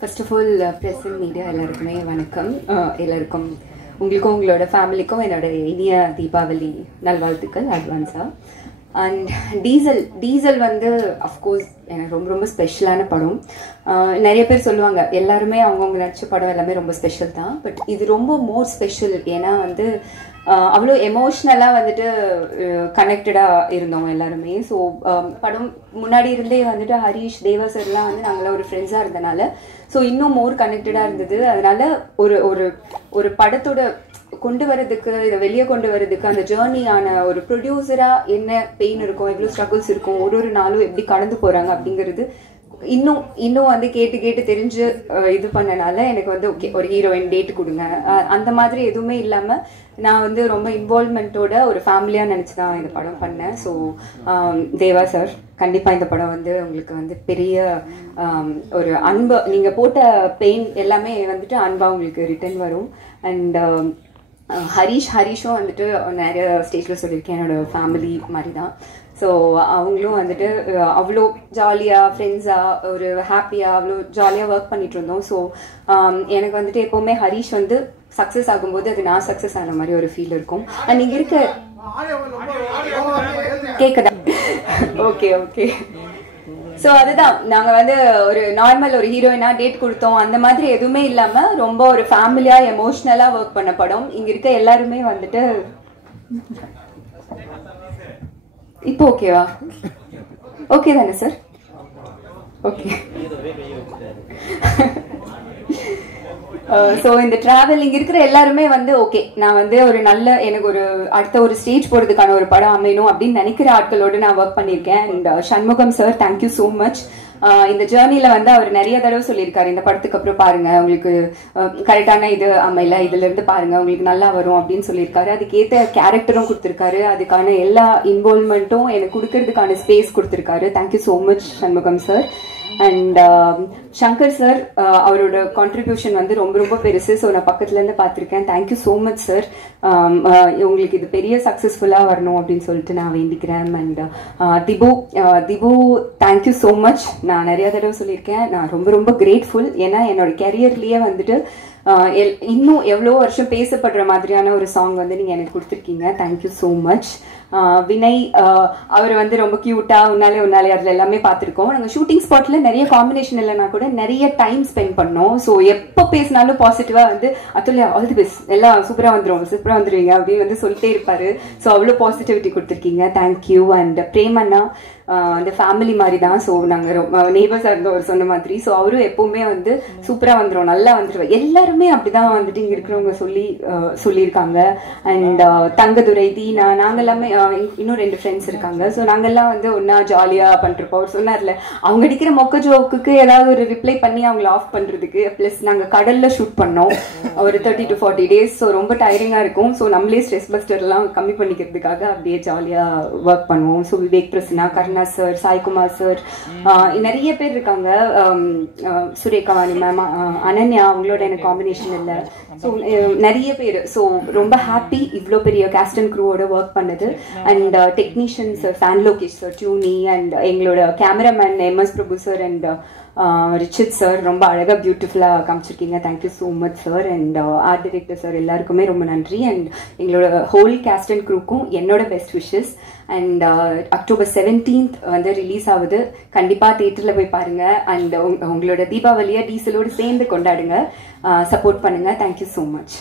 First of all, press and media எல்லாருக்குமே வணக்கம். எல்லாருக்கும் உங்களுக்கும் உங்களோட ஃபேமிலிக்கும் என்னோட இனிய தீபாவளி நல்வாழ்த்துக்கள் அட்வான்ஸா. அண்ட் டீசல் வந்து அஃப்கோர்ஸ் எனக்கு ரொம்ப ரொம்ப ஸ்பெஷலான படம். நிறைய பேர் சொல்லுவாங்க எல்லாருமே அவங்கவுங்க நடிச்ச படம் எல்லாமே ரொம்ப ஸ்பெஷல் தான். பட் இது ரொம்ப மோர் ஸ்பெஷல். ஏன்னா வந்து அவ்வளோ எமோஷ்னலாக வந்துட்டு கனெக்டடாக இருந்தோம் எல்லாருமே. ஸோ படம் முன்னாடி இருந்தே வந்துட்டு ஹரீஷ் தேவா சார்லாம் வந்து நாங்களாம் ஒரு ஃப்ரெண்ட்ஸாக இருந்தனால ஸோ இன்னும் மோர் கனெக்டடாக இருந்தது. அதனால ஒரு ஒரு ஒரு படத்தோட கொண்டு வரதுக்கு இதை வெளியே கொண்டு வரதுக்கு அந்த ஜேர்னியான ஒரு ப்ரொடியூசராக என்ன பெயின் இருக்கும், எவ்வளோ ஸ்ட்ரகிள்ஸ் இருக்கும், ஒரு நாளும் எப்படி கடந்து போகிறாங்க அப்படிங்கிறது இன்னும் வந்து கேட்டு தெரிஞ்சு இது பண்ணனால எனக்கு வந்து ஓகே ஒரு ஹீரோயின் டேட் கொடுங்க அந்த மாதிரி எதுவுமே இல்லாமல் நான் வந்து ரொம்ப இன்வால்வ்மெண்ட்டோட ஒரு ஃபேமிலியாக நினச்சி தான் இந்த படம் பண்ணேன். ஸோ தேவா சார் கண்டிப்பாக இந்த படம் வந்து உங்களுக்கு வந்து பெரிய ஒரு அன்பு, நீங்கள் போட்ட பெயின் எல்லாமே வந்துட்டு அன்பாக உங்களுக்கு ரிட்டர்ன் வரும். அண்ட் ஹரீஷும் வந்துட்டு நிறைய ஸ்டேஜில் சொல்லியிருக்கேன் என்னோட ஃபேமிலி மாதிரி தான். ஸோ அவங்களும் வந்துட்டு அவ்வளோ ஜாலியாக ஃப்ரெண்ட்ஸாக ஒரு ஹாப்பியாக அவ்வளோ ஜாலியாக ஒர்க் பண்ணிட்டு இருந்தோம். ஸோ எனக்கு வந்துட்டு எப்போவுமே ஹரீஷ் வந்து சக்ஸஸ் ஆகும்போது அது நான் சக்ஸஸ் ஆன மாதிரி ஒரு ஃபீல் இருக்கும். அண்ட் நீங்கள் இருக்க கேட்குதா? ஓகே. ஸோ அதுதான் நாங்கள் வந்து ஒரு நார்மல் ஒரு ஹீரோயினா டேட் கொடுத்தோம் அந்த மாதிரி எதுவுமே இல்லாமல் ரொம்ப ஒரு ஃபேமிலியாக எமோஷ்னலாக ஒர்க் பண்ண படம். இங்கே இருக்க எல்லாருமே வந்துட்டு இப்போ ஓகேவா? ஓகே தானே சார்? ஓகே. ஸோ இந்த டிராவல் இங்கே இருக்கிற எல்லாருமே வந்து ஓகே நான் வந்து ஒரு நல்ல எனக்கு ஒரு அடுத்த ஒரு ஸ்டேஜ் போகிறதுக்கான ஒரு படம் அமையணும் அப்படின்னு நினைக்கிற ஆட்களோடு நான் ஒர்க் பண்ணியிருக்கேன். And Shanmugam sir thank you so much. இந்த ஜேர்னில வந்து அவர் நிறைய தடவை சொல்லியிருக்காரு இந்த படத்துக்கு அப்புறம் பாருங்க உங்களுக்கு கரெக்டான இது அமையல, இதுல இருந்து பாருங்க உங்களுக்கு நல்லா வரும் அப்படின்னு சொல்லியிருக்காரு. அதுக்கேற்ற கேரக்டரும் கொடுத்துருக்காரு, அதுக்கான எல்லா இன்வால்வ்மெண்ட்டும் எனக்கு கொடுக்கறதுக்கான ஸ்பேஸ் கொடுத்துருக்காரு. Thank you so much Shanmugam sir. And Shankar sir அவரோட கான்ட்ரிபியூஷன் வந்து ரொம்ப ரொம்ப பெருசு. ஸோ நான் பக்கத்துலேருந்து பார்த்துருக்கேன். Thank you so much sir. உங்களுக்கு இது பெரிய சக்ஸஸ்ஃபுல்லாக வரணும் அப்படின்னு சொல்லிட்டு நான் வேண்டிக்கிறேன். And Dipu thank you so much. நான் நிறையா தடவை சொல்லியிருக்கேன் நான் ரொம்ப ரொம்ப கிரேட்ஃபுல். ஏன்னா என்னோட கெரியர்லேயே வந்துட்டு இன்னும் எவ்வளோ வருஷம் பேசப்படுற மாதிரியான ஒரு சாங் வந்து நீங்கள் எனக்கு கொடுத்துருக்கீங்க. Thank you so much. வினய் அவர் வந்து ரொம்ப கியூட்டா உன்னாலே அதில் எல்லாமே பார்த்துருக்கோம். நாங்கள் ஷூட்டிங் ஸ்பாட்ல நிறைய காம்பினேஷன் இல்லைனா கூட நிறைய டைம் ஸ்பெண்ட் பண்ணோம். ஸோ எப்போ பேசினாலும் பாசிட்டிவாக வந்து அதுல ஆல் தி பெஸ்ட் எல்லாம் சூப்பராக வந்துருவீங்க அப்படின்னு வந்து சொல்லிட்டே இருப்பாரு. ஸோ அவ்வளோ பாசிட்டிவிட்டி கொடுத்துருக்கீங்க. தேங்க்யூ. அண்ட் பிரேம் அண்ணா அந்த ஃபேமிலி மாதிரி தான். ஸோ நாங்கள் நெய்பர்ஸாக இருந்தோம் அவர் சொன்ன மாதிரி. ஸோ அவரும் எப்பவுமே வந்து சூப்பராக வந்துடும், நல்லா வந்துடுவார். எல்லாருமே அப்படிதான் வந்துட்டு இங்கே இருக்கிறவங்க சொல்லியிருக்காங்க. அண்ட் தங்கதுரை தீனா நாங்கள் எல்லாமே இன்னும் 2 ஃப்ரெண்ட்ஸ் இருக்காங்க. ஸோ நாங்கெல்லாம் வந்து ஒன்னா ஜாலியாக பண்ணிருப்போம். அவர் சொன்னார்ல அவங்க அடிக்கிற மொக்க ஜோக்குக்கு ஏதாவது ஒரு ரிப்ளை பண்ணி அவங்கள ஆஃப் பண்ணுறதுக்கு. ப்ளஸ் நாங்கள் கடல்ல ஷூட் பண்ணோம் ஒரு 30 to 40 days. ஸோ ரொம்ப டயரிங்காக இருக்கும். ஸோ நம்மளே ஸ்ட்ரெஸ் பஸ்டர்லாம் கம்மி பண்ணிக்கிறதுக்காக அப்படியே ஜாலியாக ஒர்க் பண்ணுவோம். So Vivek Prasanna, Karuna sir, Saikumar sir, நிறைய பேர் இருக்காங்க. சுரேகா வாணி மேம், அனன்யா அவங்களோட எனக்கு காம்பினேஷன் இல்லை. ஸோ நிறைய பேர். ஸோ ரொம்ப ஹாப்பி இவ்வளோ பெரிய கேஸ்ட் அண்ட் க்ரூவோட ஒர்க் பண்ணது. And technicians fan Lokesh sir, டியூனி, அண்ட் எங்களோட cameraman MS Prabhu sir and Richith sir ரொம்ப அழகாக பியூட்டிஃபுல்லாக காமிச்சிருக்கீங்க. Thank you so much sir. And art director sir எல்லாருக்குமே ரொம்ப நன்றி. அண்ட் எங்களோட ஹோல் கேஸ்ட் அண்ட் க்ரூக்கும் என்னோட best wishes. And October 17th வந்து ரிலீஸ் ஆகுது. கண்டிப்பாக தியேட்டரில் போய் பாருங்க. அண்ட் உங்களோட தீபாவளியை டீசலோடு சேர்ந்து கொண்டாடுங்க, சப்போர்ட் பண்ணுங்க. Thank you so much.